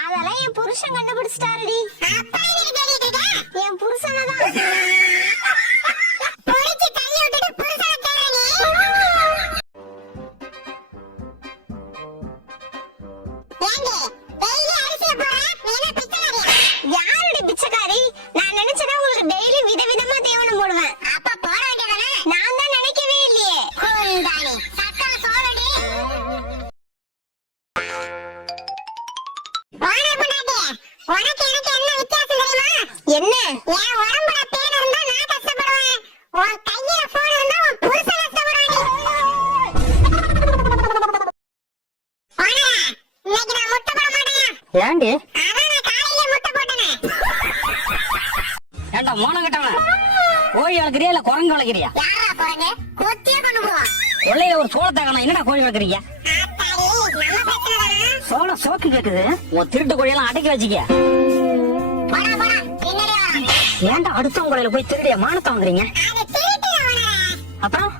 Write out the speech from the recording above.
அதெல்லாம் என் புருஷன் கண்டுபிடிச்சிட்டாருடி. என் புருஷனை தான். யாருடைய ஏண்டி ஏண்டா மோனம் கட்டவன? கோழி வளர்க்குறியா இல்ல குரங்கு வளர்க்குறியா? கொள்ளையில ஒரு சோளத்தை காணோம். என்னடா கோழி வளர்க்குறீங்க? சோளம் சோக்கு கேக்குது. உன் திருட்டு கோழியெல்லாம் அடக்கி வச்சுக்க. ஏன்டா அடுத்தவங்க கோழியில போய் திருடிய மானத்தை ஓனரா அப்புறம்?